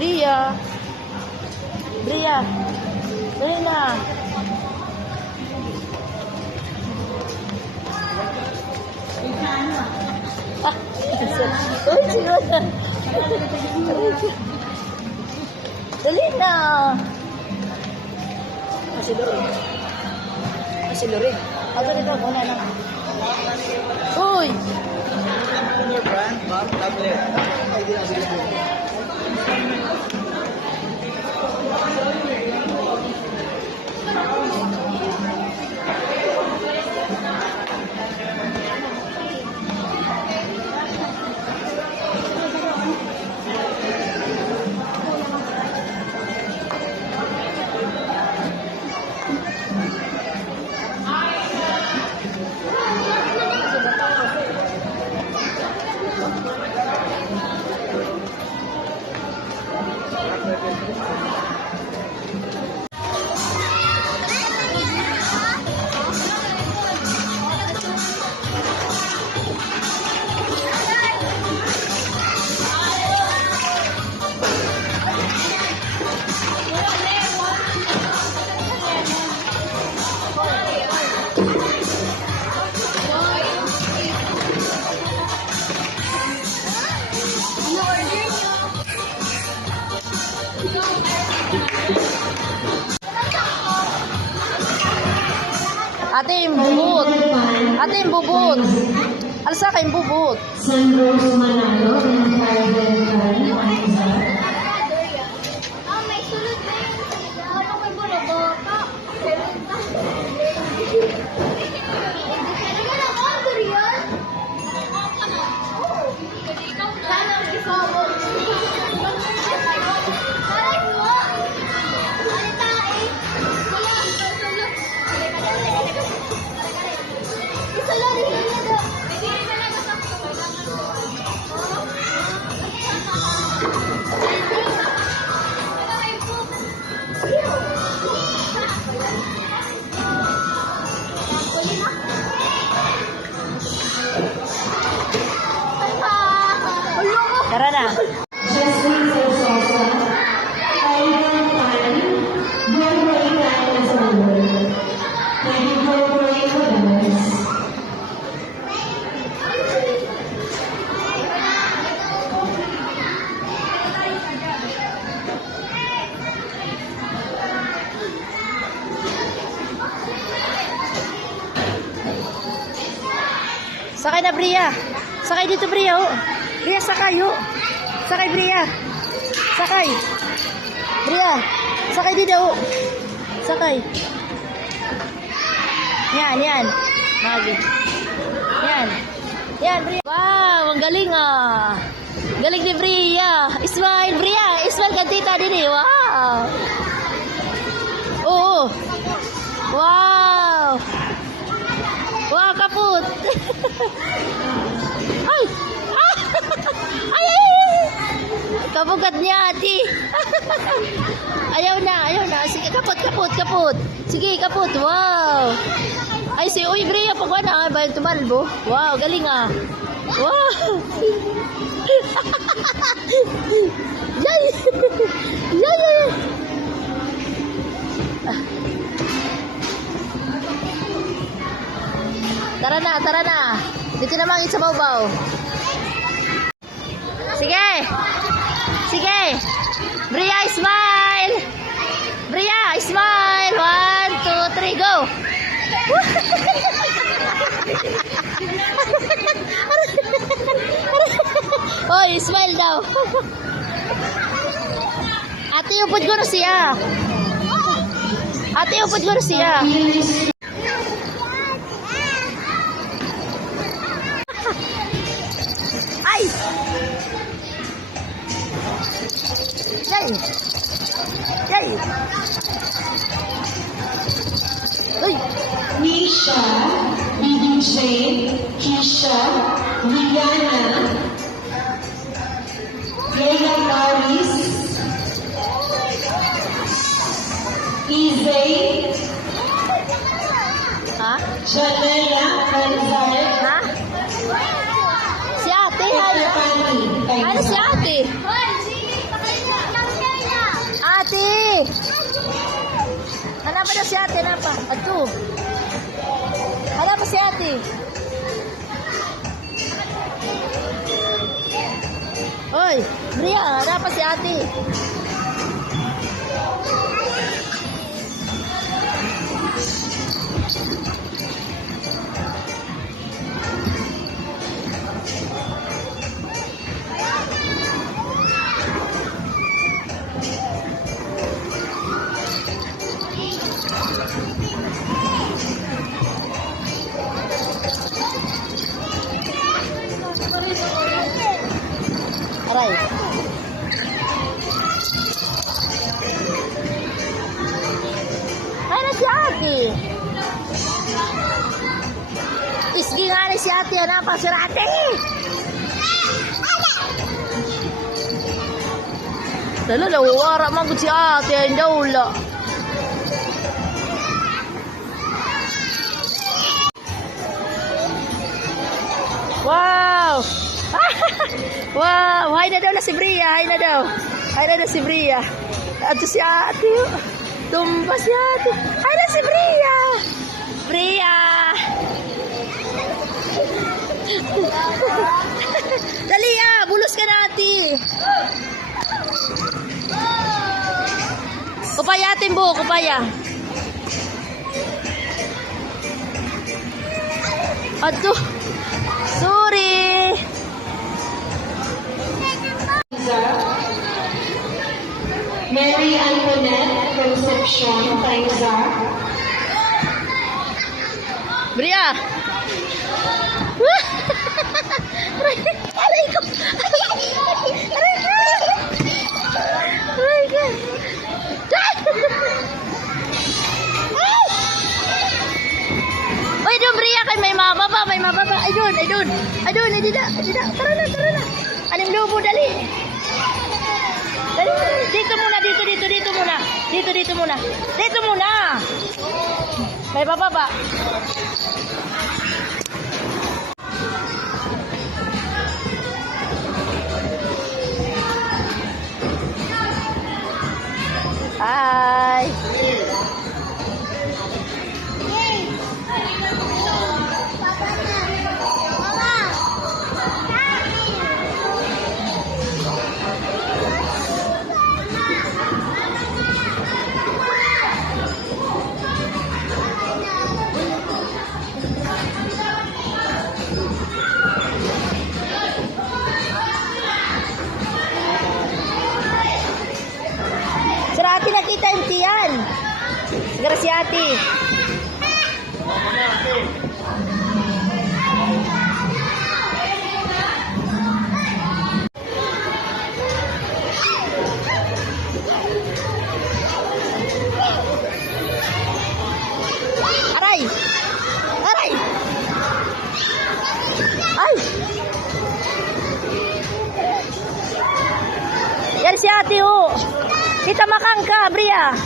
Bria. Bria. Dali na. Ah, uy, siguro. Dali na. Si Lorraine. Si Lorraine. Ako dito, wala na. Uy! Your brand, ma'am, tablet. Ate yung bubot. Ate yung bubot. Alsa kayong bubot. Sunrose Manalo ng private car. May sulod na yun. Ano kay Bulabota? Ano na order yun? Sana ang gisawag. Saray mo! Ano tayo? Wala ang sulod. Isulod, isulod. Bigyan na lang sa Tara na. Jasmine Sosa, Ivan Pan, Broadway Time as always. Thank you for praying for us. Sakay na, Bria. Sakay dito, Bria. Oh. Bria, sakay. Oh. Sakay, Bria. Sakay. Bria. Sakay dito. Oh. Sakay. Yan, yan. Magi. Yan. Yan, Bria. Wow, ang galing ah. Galing ni Bria. Ismail, Bria. Ismail, kantita din eh. Wow. Oo. Wow. Wow, kaput. Ay! Ah! Ay, ay, ay! Kabugat niya, ati. Ayaw na. Sige, kaput. Sige, kaput. Wow. Ay, si Uy, Bria, pagwa na. Bayan tumalbo. Wow, galing ah. Wow. Yay! Yay! Tara na. Dito na mangit sa bawbaw. Sige. Bria, smile. Bria, smile. 1, 2, 3, go. Oy, smile daw. Ate, upod ko na siya. Ay! Yay! Uy! Nisha, DJ, Kisha, Liliana, Leila Maris, Izay, Ha? Janela Panzal, Ha? Si ate, Pani. ano si ate? Hoy, sige, pakay na. Hanap pa daw si ate, hanap pa. Ato. Hanap pa si ate. Oy, Bria, hanap pa si ate. Aray. Ay, na si ate. Isgi nga ni si ate. Hanap pa si ate. Tala, nawawara magod si ate. Ay, daula. Wow! Wow! Hay na daw na si Bria. Hay na daw. Hay na daw si Bria. Ato si ate. Tumba si ate. Hay na si Bria. Bria! Dali ah! Bulos ka na ate. Kupaya atin buho. Kupaya. Ato. Sorry. Mary Antoinette Concepcion, time's up. Bria. Aray ko. Aray ko. Aray ko. Uy, doon Bria kay may mababa, may mababa. Ay doon, ay doon. Ay doon, ay dida, ay dida. Tara na, tara na. Aning lubo, dali. Dali, dali. Dito muna, dito muna. Dito muna. Dito muna. May bababa. Hi. Ate, nakita yung tiyan. Sigara si ate. Aray! Aray! Ay! Yan si ate ho. Kita makang ka, Bria.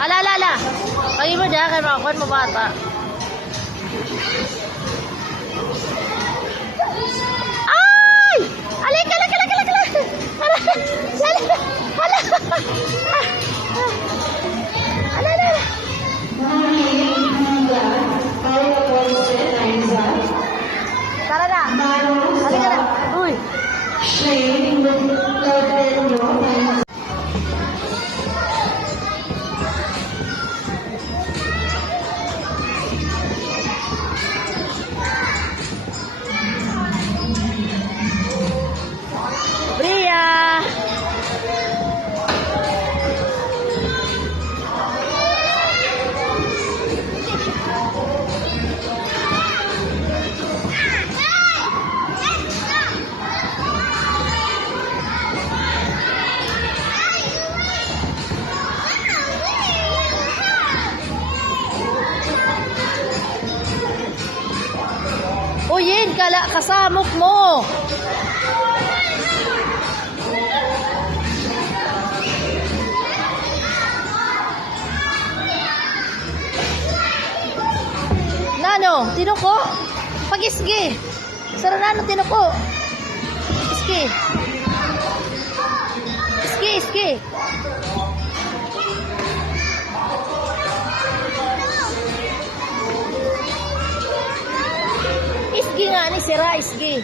Ala. Pagi mo dyan, kay makakon mo bata. Ay! Alika. Ala. Tara na. Halika na. Uy. Wala kasamok mo. Nano, tinuko. Pag-isgi. Sara nano, tinuko. Iski. Iski, iski. Isgi nga ni sira, isgi.